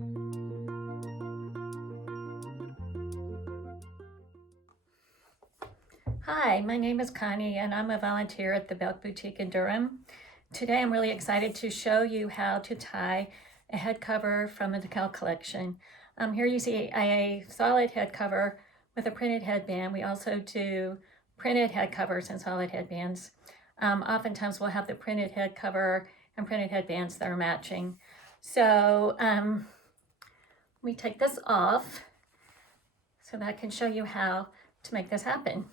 Hi, my name is Connie and I'm a volunteer at the Belk Boutique in Durham. Today I'm really excited to show you how to tie a head cover from the Niquelle Collection. Here you see a solid head cover with a printed headband. We also do printed head covers and solid headbands. Oftentimes we'll have the printed head cover and printed headbands that are matching. So let me take this off so that I can show you how to make this happen.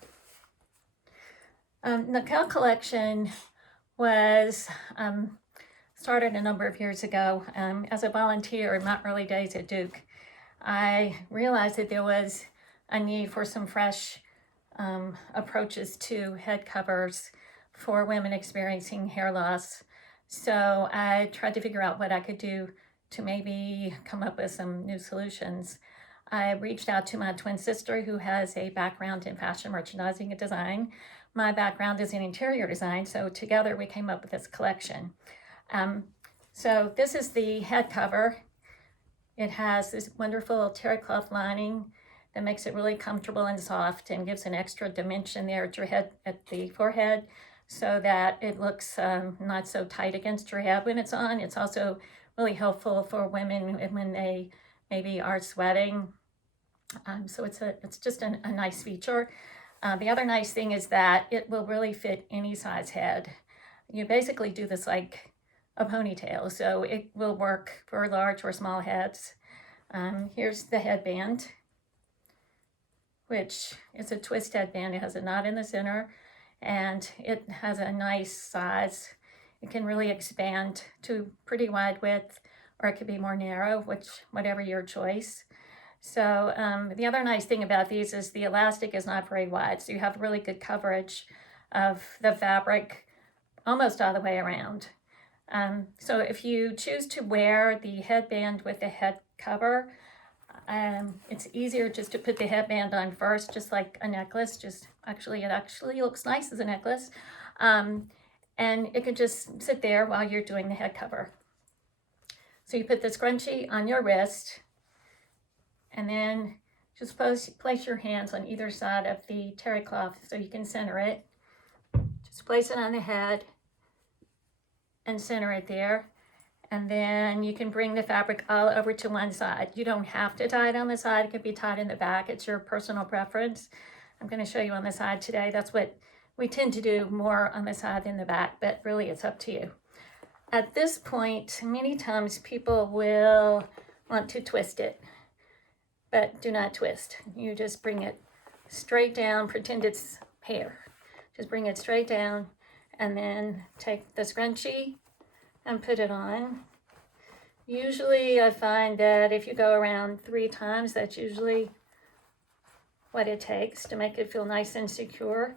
Niquelle Collection was started a number of years ago as a volunteer in my early days at Duke. I realized that there was a need for some fresh approaches to head covers for women experiencing hair loss. So I tried to figure out what I could do to maybe come up with some new solutions. I reached out to my twin sister who has a background in fashion merchandising and design. My background is in interior design, so together we came up with this collection. So this is the head cover. It has this wonderful terry cloth lining that makes it really comfortable and soft and gives an extra dimension there at your head, at the forehead, so that it looks not so tight against your head when it's on. It's also really helpful for women when they maybe are sweating. So it's just a nice feature. The other nice thing is that it will really fit any size head. You basically do this like a ponytail, so it will work for large or small heads. Here's the headband, which is a twist headband. It has a knot in the center and it has a nice size. It can really expand to pretty wide width, or it could be more narrow, whatever your choice. So the other nice thing about these is the elastic is not very wide, so you have really good coverage of the fabric almost all the way around. So if you choose to wear the headband with the head cover, it's easier just to put the headband on first, just like a necklace. It actually looks nice as a necklace. And it can just sit there while you're doing the head cover. So you put the scrunchie on your wrist, and then just place your hands on either side of the terry cloth so you can center it. Just place it on the head and center it there. And then you can bring the fabric all over to one side. You don't have to tie it on the side. It can be tied in the back. It's your personal preference. I'm going to show you on the side today. That's what we tend to do, more on the side than the back, but really it's up to you. At this point, many times people will want to twist it, but do not twist. You just bring it straight down, pretend it's hair. Just bring it straight down and then take the scrunchie and put it on. Usually I find that if you go around 3 times, that's usually what it takes to make it feel nice and secure.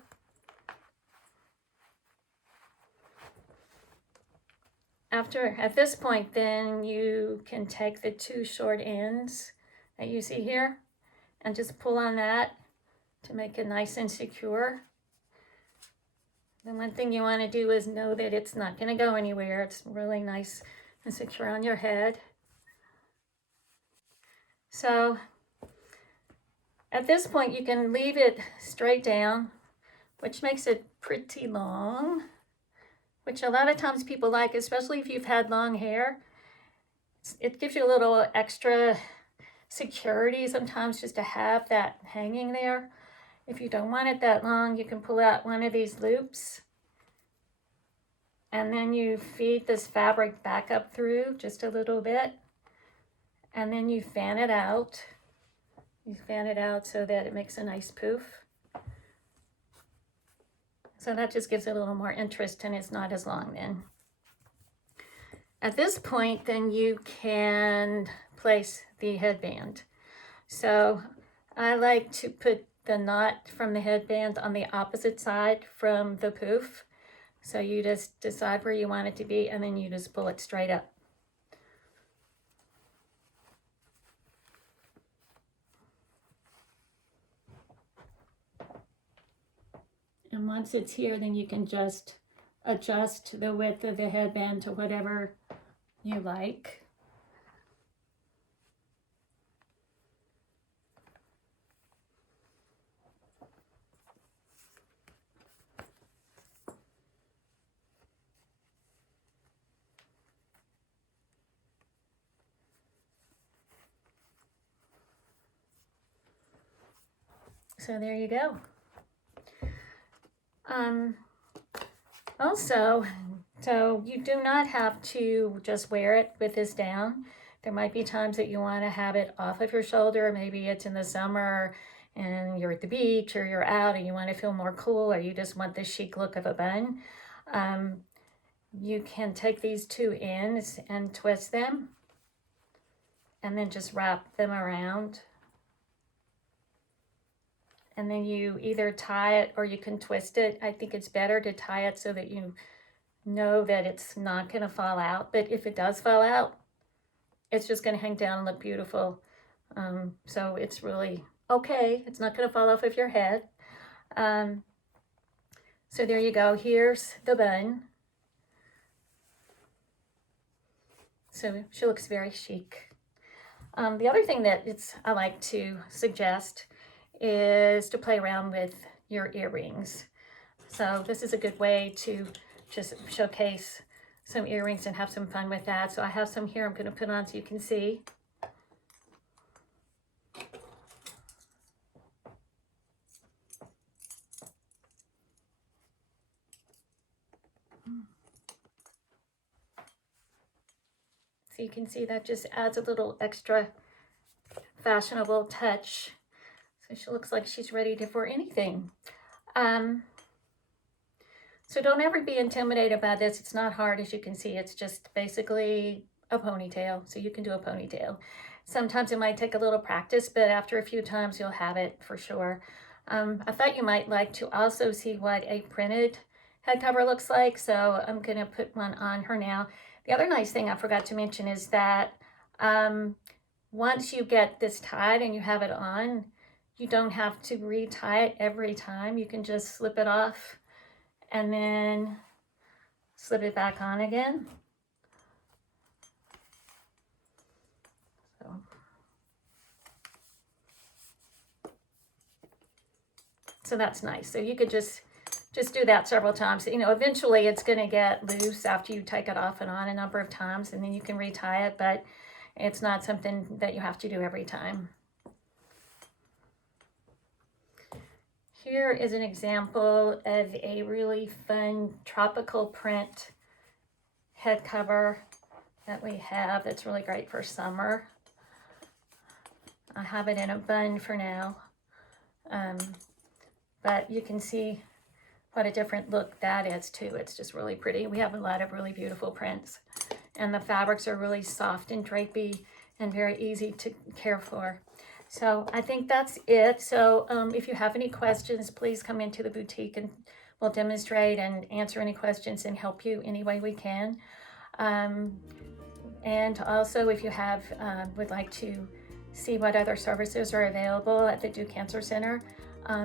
At this point, then you can take the 2 short ends that you see here and just pull on that to make it nice and secure. The one thing you want to do is know that it's not going to go anywhere. It's really nice and secure on your head. So at this point you can leave it straight down, which makes it pretty long, which a lot of times people like, especially if you've had long hair. It gives you a little extra security sometimes just to have that hanging there. If you don't want it that long, you can pull out one of these loops and then you feed this fabric back up through just a little bit, and then you fan it out. You fan it out so that it makes a nice poof. So that just gives it a little more interest and it's not as long then. At this point, then you can place the headband. So I like to put the knot from the headband on the opposite side from the poof. So you just decide where you want it to be and then you just pull it straight up. And once it's here, then you can just adjust the width of the headband to whatever you like. So there you go. Also, so you do not have to just wear it with this down. There might be times that you want to have it off of your shoulder. Maybe it's in the summer and you're at the beach or you're out and you want to feel more cool, or you just want the chic look of a bun. You can take these two ends and twist them and then just wrap them around. And then you either tie it or you can twist it. I think it's better to tie it so that you know that it's not going to fall out. But if it does fall out, it's just going to hang down and look beautiful. So it's really okay. It's not going to fall off of your head. So there you go. Here's the bun. So she looks very chic. The other thing that I like to suggest is to play around with your earrings. So this is a good way to just showcase some earrings and have some fun with that. So I have some here I'm going to put on so you can see. So you can see that just adds a little extra fashionable touch. So she looks like she's ready for anything. So don't ever be intimidated by this. It's not hard, as you can see. It's just basically a ponytail. So you can do a ponytail. Sometimes it might take a little practice, but after a few times you'll have it for sure. I thought you might like to also see what a printed head cover looks like. So I'm going to put one on her now. The other nice thing I forgot to mention is that once you get this tied and you have it on, you don't have to retie it every time. You can just slip it off and then slip it back on again. So that's nice. So you could just do that several times. You know, eventually it's going to get loose after you take it off and on a number of times, and then you can retie it, but it's not something that you have to do every time. Here is an example of a really fun tropical print head cover that we have that's really great for summer. I have it in a bun for now, but you can see what a different look that is too. It's just really pretty. We have a lot of really beautiful prints, and the fabrics are really soft and drapey and very easy to care for. So I think that's it. So if you have any questions, please come into the boutique and we'll demonstrate and answer any questions and help you any way we can. And also, if you have would like to see what other services are available at the Duke Cancer Center,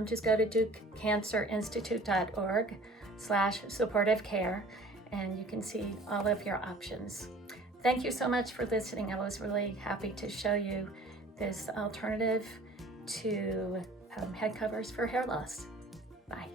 just go to dukecancerinstitute.org/supportive care, and you can see all of your options. Thank you so much for listening. I was really happy to show you this alternative to head covers for hair loss. Bye.